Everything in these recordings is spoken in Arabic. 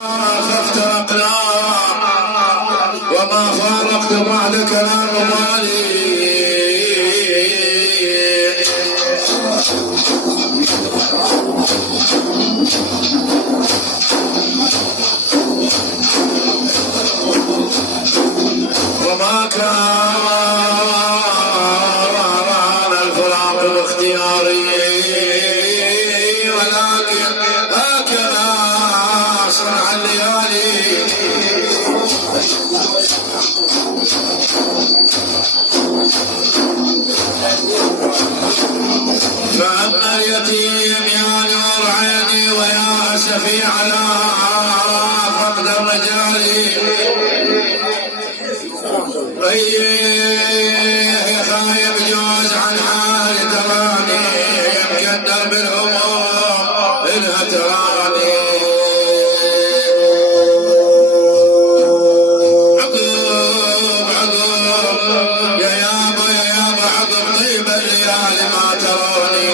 فافترقنا وما فارقت بعد كلام مالي. وما كان الفراق باختياري ولكن هكذا صنع الليالي. فأما اليتيم يا نور عيني ويا أسفي على فقد الرجال. خايب جوز عن حال تراني مقدر بالهموم إنها تراني. عقب يا يابا عقب طيب الليالي ما تراني.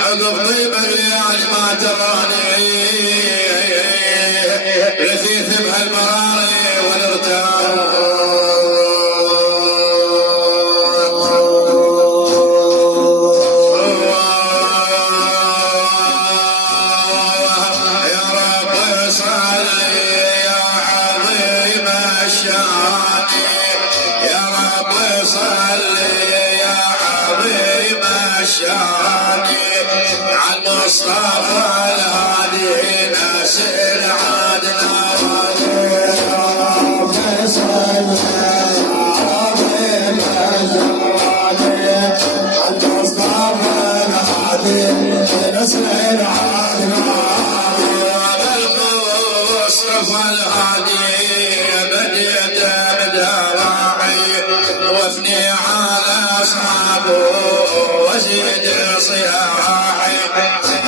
عقب طيب الليالي ما تراني رثيث بهالمراري والارتاب. يا رب صل يا عظيم الشان، يا رب صل يا عظيم الشان على المصطفى الهادي نسل عدنا. المصطفى الهادي بديت بدراعي وافني على اصحابه وزيد صياحي.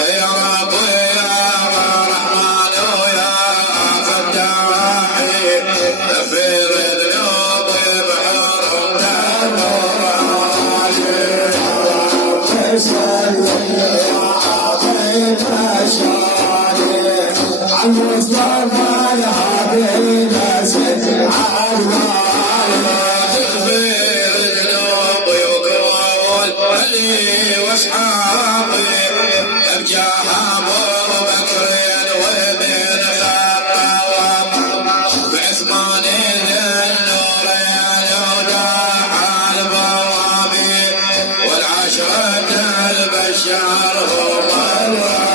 يا رب يا رحمن ويا فتاحي اغفر الذنوب بحرم المصطفى الهادي نسل عدنا. تغفر الذنوب ويقول علي واصحابي بجاه ابو بكر وابن خطاب بعثمان ذي النورين وداع البوابي والعشرة البشار هم الرحمن.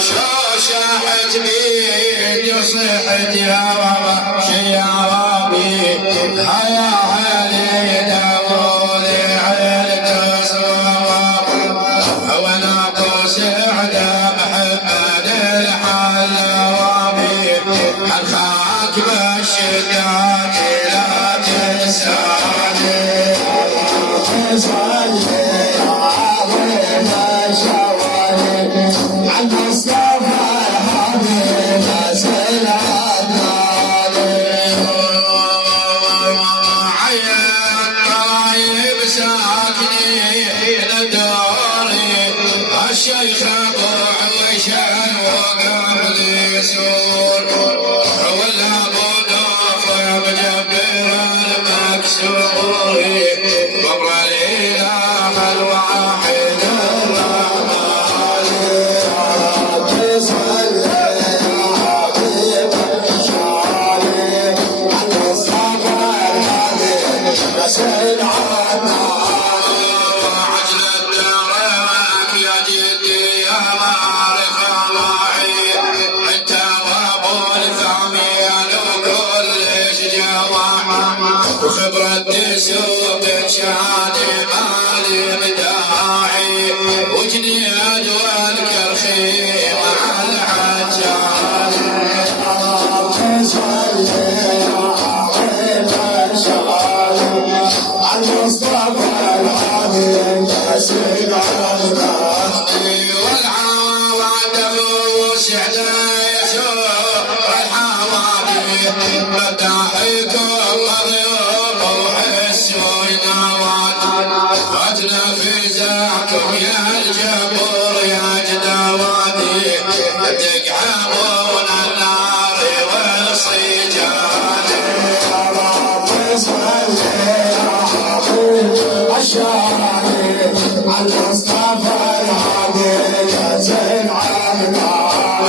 شاشحت بيد يصيحت يا وحشي يا ربي هيا علي دولي عيلة صواب وانا قصعد محمد الحلوابي الخاك بالشدات لا تنساني. الشيخ ابو عويشان وقام لي سور ولا ابو ضفر مجبر المكسور قبر الاله الواحد الرحمن. وخبرة سوق شهادة مالي مداعي وجنيد والكرخي مع الحجاج. صل على المصطفى المصطفى الهادي يا سيد عدنان والعواد فوس عدايته والحوادي مداحيكم مضيوب وحسوا ينوان أدنى في زعكم يا الجبور يا جدواني تقحمون النار والصيجان الشاعري المصطفى الهادي يا زين عدنان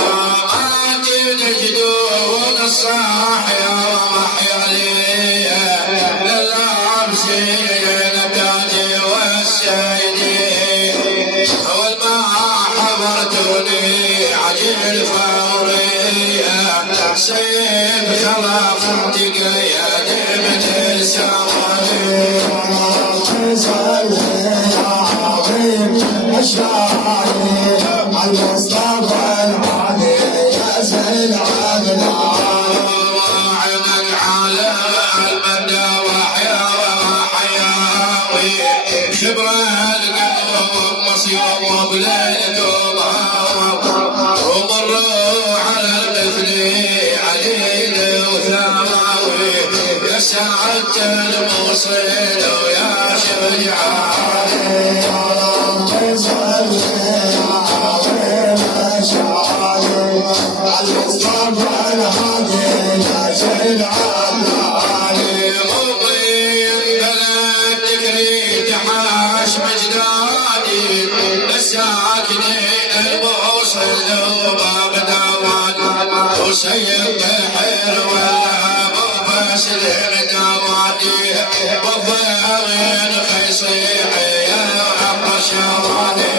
تجدون الصاحية ومحيا لي للعبسين تاجي والسيدي والما حضرتوني عجل فورية سيف خلاف تقيد من السوادي الشاعري المصطفى الهادي يا زين عدنان وعينك على المدى وحيا وحياوي شبر القلب مصير وبليلكم ومروا على المثل عليل وثاوي يا سعدت الموصل ويا شجعان المصطفى الهادي يا زين عدنان مضيم بلد تكريت حاش مجدادي الساكنين الموصل وباب دوان وسيد بحر وابو فاسل دوادي والضيعين خيصيح يا عبد الشوادي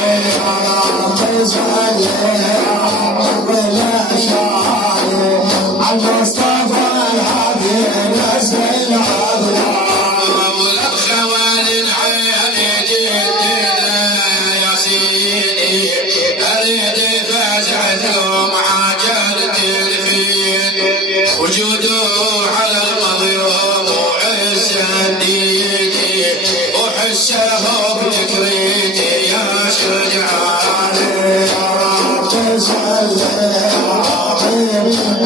المصطفى الهادي يا زين عدنان والأخوان العين جديدة يا سيدي أريد فزعتكم عجلت الفين وجودوا على المظلوم وعز ديني وحسه بتكريتي يا شجعان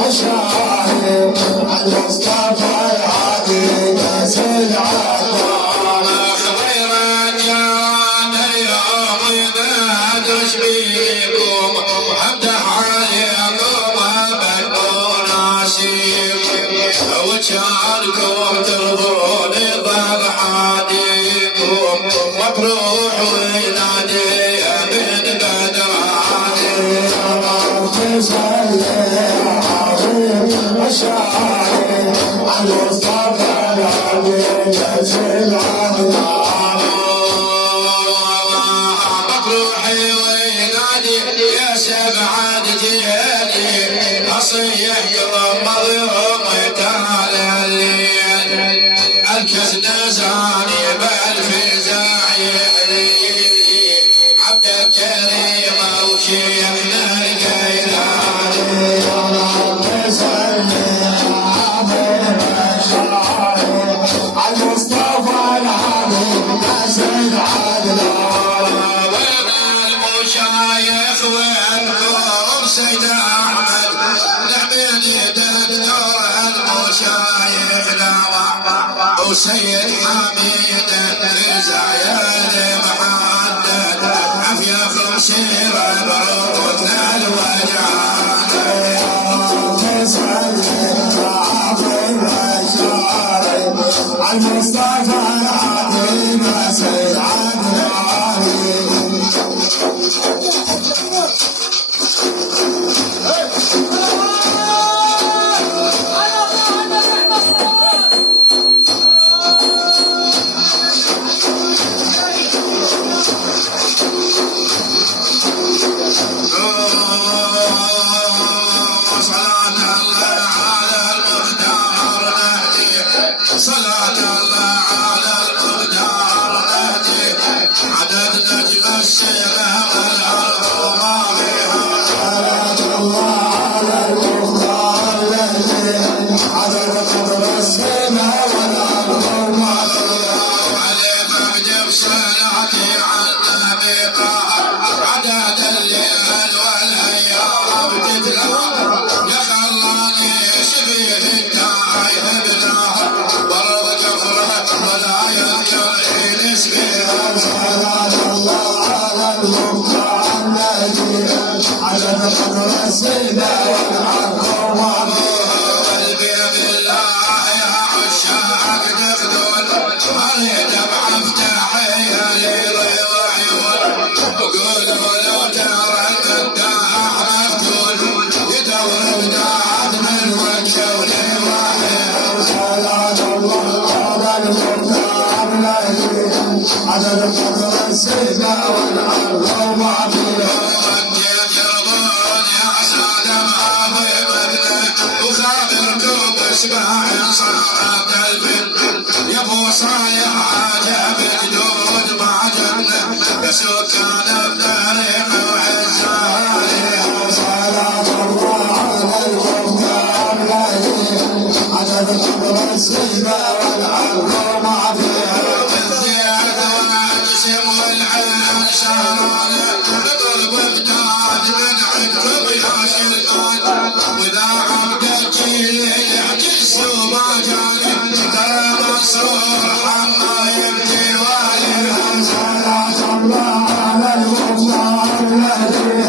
الشاعري المصطفى الهادي يا زين عدنان خيرا جان اليوم بدرش بيكم امدح عليكم ابد ناسيب وجعلكم ترضون ضاب حاديكم مبروح وينادي من بدراني الشاعري المصطفى الهادي يا زين عدنان مطروحي وينادي يا سبعة جيالي أصيح قضم مظلوم تعالى الليل الكس نزاني بالفزاع يحليلي عبد الكريم وشيخنا القيلاني المصطفى الهادي يا زين عدنان وين المشايخ وينكم سيد احمد نعمين دكتور المشايخ نوع وسيد حميد زعيان محدد عافياكم سيرا بروتنا الوجعان المصطفى الهادي يا زين عدنان عدد قدر السماء والأرض وما فيها يا ابو صالح عجب جدود ما جنة سكان الطريق وعزالي صلاة الله على المختار الذي عدد قدر السماء والأرض وما فيها بالزيادة والجسم والعين شهرانة قلب ابداد من عندكم يا شيطان واذا عبدك يعكس وما جاني ترى منصور عما يبكي والي صلاة الله على المختار الذي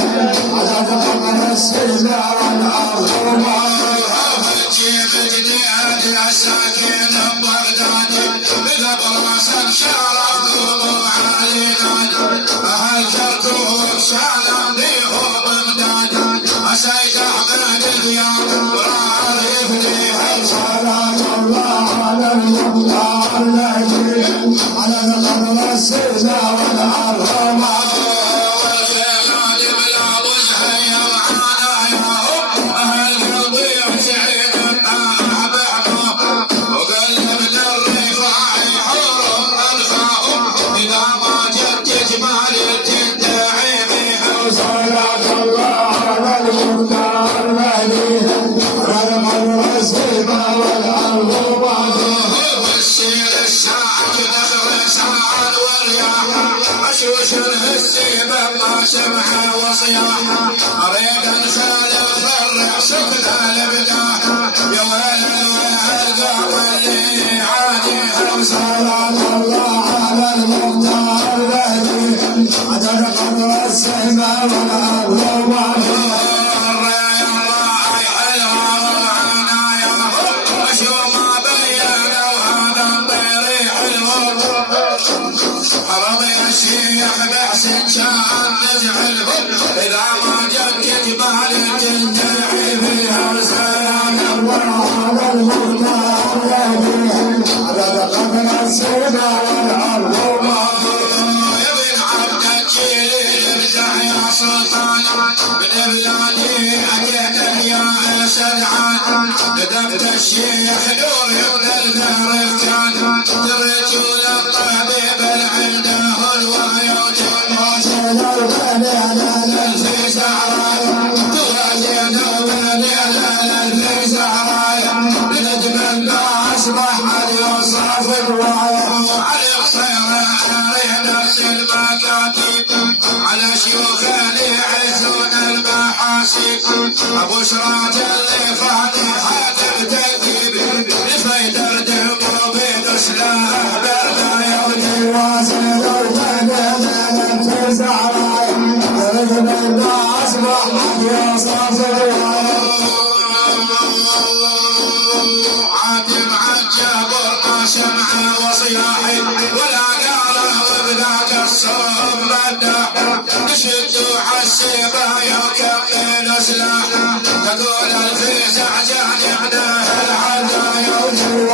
عدد قدر السماء والأرض وما فيها الجيب جديد الساكن بغدادي اذا براسا شرف ضلوع علينا اهل كركوك سلام ليهم بغدادي اسيد احمد اليوم راضي فيها صلاة الله على المختار الذي عدد قدر السماء والأرض وما صلاة الله على المختار الذي عدد قدر السماء والأرض وما أشوش الهسيبة ما سمعه وصياح أريد نخالف فرع سكن البداح يا ويل القام اللي عاديها صلاة الله على المختار الذي عدد قدر السماء والأرض وما فيها إذا ما جت جبال الجند فيها سلام الله على المختار الذي عدد قدر السماء والأرض وما يا ابن عبد الجليل ارجع يا سلطان من بلادي أتيتك يا سدعان ندبت الشيخ نور ابن الدار كان الرجل الطبيب العنده الويوت على شيوخ يعزون المحاسن ابو شراج اللي فاتحه تكذب لفيدر دمه بتسلاه بردا يودي عاتب عجب ما سمع وصياحي ولا قاله وبذاك الصوم مدح نشد عالسيبه يكمل سلاحه تقول الفزع جاني عداه العدا يوجد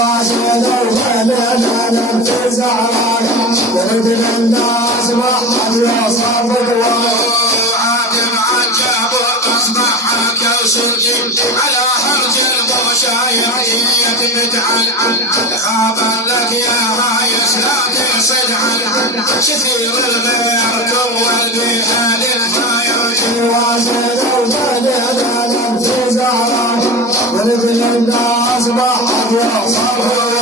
عاتب عجب اصبحك وسرجي على حرج المشايع يتمتعن خاب لك يا هايس لا تصد عن كثير الغير كول بهال الفاير الناس ما حد يصبر